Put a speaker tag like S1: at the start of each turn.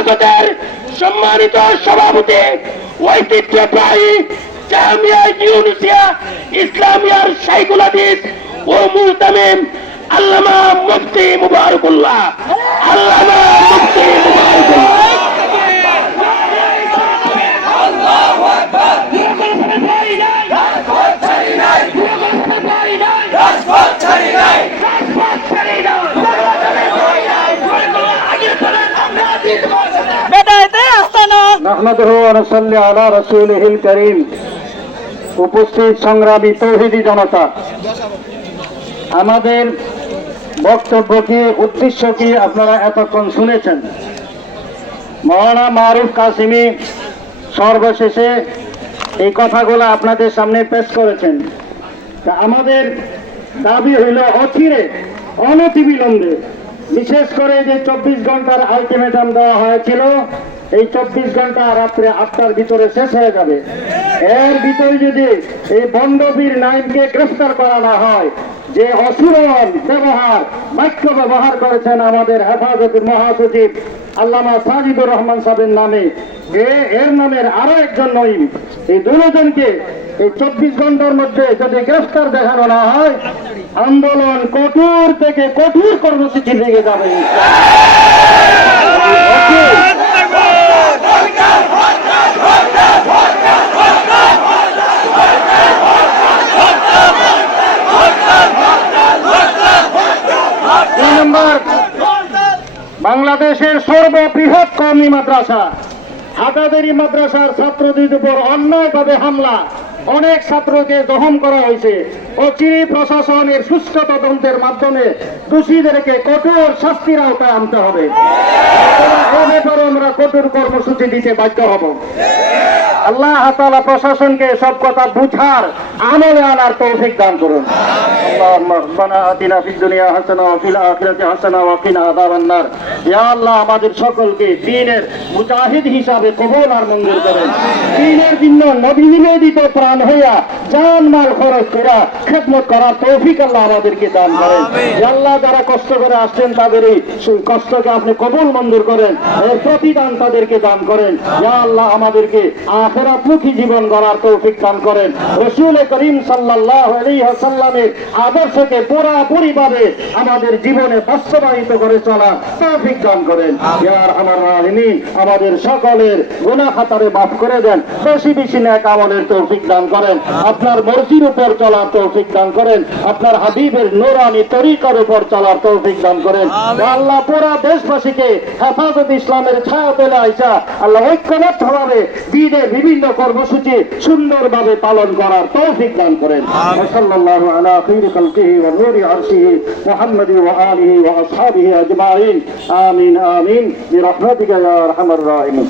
S1: হেফাজতের সম্মানিত সভাপতি, ঐতিহ্যবাহী জামিয়া ইউনিসিয়া, ইসলামিয়ার শাইকুল হাদিস ও মুহতামিম আল্লামা মুফতি মুবারকুল্লাহ। আল্লামা
S2: উপস্থিত সংগ্রামী তৌহিদি জনতা, আমাদের বক্তব্য কি উদ্দেশ্য কি আপনারা এতক্ষণ শুনেছেন? মৌলানা মারুফ কাসিমি সর্বশেষে এই কথাগুলো আপনাদের সামনে পেশ করেছেন। তা আমাদের দাবি হইল অচিরে, অনতিবিলম্বে, বিশেষ করে যে চব্বিশ ঘণ্টার আলটিমেটাম দেওয়া হয়েছিল এই চব্বিশ ঘণ্টা রাত্রে আটটার ভিতরে শেষ হয়ে যাবে। এর ভিতরে যদি এই বন্ডবীর নাইমকে গ্রেফতার করা না হয়, যে অসুরন ব্যবহার, বাক্য ব্যবহার করেছেন আমাদের হেফাজতের মহাসচিব আল্লামা সাজিদুর রহমান সাহেবের নামে এ এর নামের আরও একজন নইম এই দুজনকে এই চব্বিশ ঘণ্টার মধ্যে যদি গ্রেফতার দেখানো না হয়, আন্দোলন কঠোর থেকে কঠোর কর্মসূচি দিকে যাবে। বাংলাদেশের সর্ববৃহৎ কর্মী মাদ্রাসা। আদাদেরি মাদ্রাসার ছাত্রদের উপর অন্যায়ভাবে হামলা। অনেক ছাত্রকে দহন করা হয়েছে অচিরি প্রশাসনের সুস্থ তদন্তের মাধ্যমে দোষীদেরকে কঠোর শাস্তির আওতায় আনতে হবে। আমরা কঠোর কর্মসূচি দিতে বাধ্য হব। আল্লাহ তালা প্রশাসনকে সব কথা বুঝার আমলে আনার তৌফিক দান করুন। আল্লাহ আমাদের সকলকে দিনের মুজাহিদ হিসাবে কবল আর মঞ্জুর করেন। দিনের জন্য নবী নিবেদিত প্রাণ হইয়া জান মাল খরচ করা খেদমত করা তৌফিক আল্লাহ আমাদেরকে দান করেন। আল্লাহ যারা কষ্ট করে আসছেন তাদের এই কষ্টকে আপনি কবল মঞ্জুর করেন। এর প্রতিদান তাদেরকে দান করেন। আল্লাহ আমাদেরকে আর আখেরাতমুখী জীবন গড়ার তৌফিক দান করেন। রসুল করিম সাল্লাল্লাহু আলাইহি আদর্শকে পুরাপুরি ভাবে আমাদের জীবনে বাস্তবায়িত করে চলা তৌফিক দান করেন। ইয়ার আমার রাহিমিন আমাদের সকলের গুনাহ খাতারে মাফ করে দেন। বেশি বেশি নেক আমলের তৌফিক দান করেন। আপনার মর্জির উপর চলার তৌফিক দান করেন। আপনার হাবিবের নোরানি তরিকার উপর চলার তৌফিক দান করেন। আল্লাহ পুরা দেশবাসীকে হেফাজত ইসলামের ছায়া পেলে আইসা আল্লাহ ঐক্যবদ্ধ ভাবে দিনের বিভিন্ন কর্মসূচি সুন্দরভাবে পালন করার তৌফিক দান করেন। সাল্লাল্লাহু আলা খাইরি খালকিহি ওয়া নূরি আরশিহি মুহাম্মাদি ওয়া আলিহি ওয়া আসহাবিহি আজমাইন। আমিন আমিন। বিরহমাতিকা ইয়া আরহামার রাহিমিন।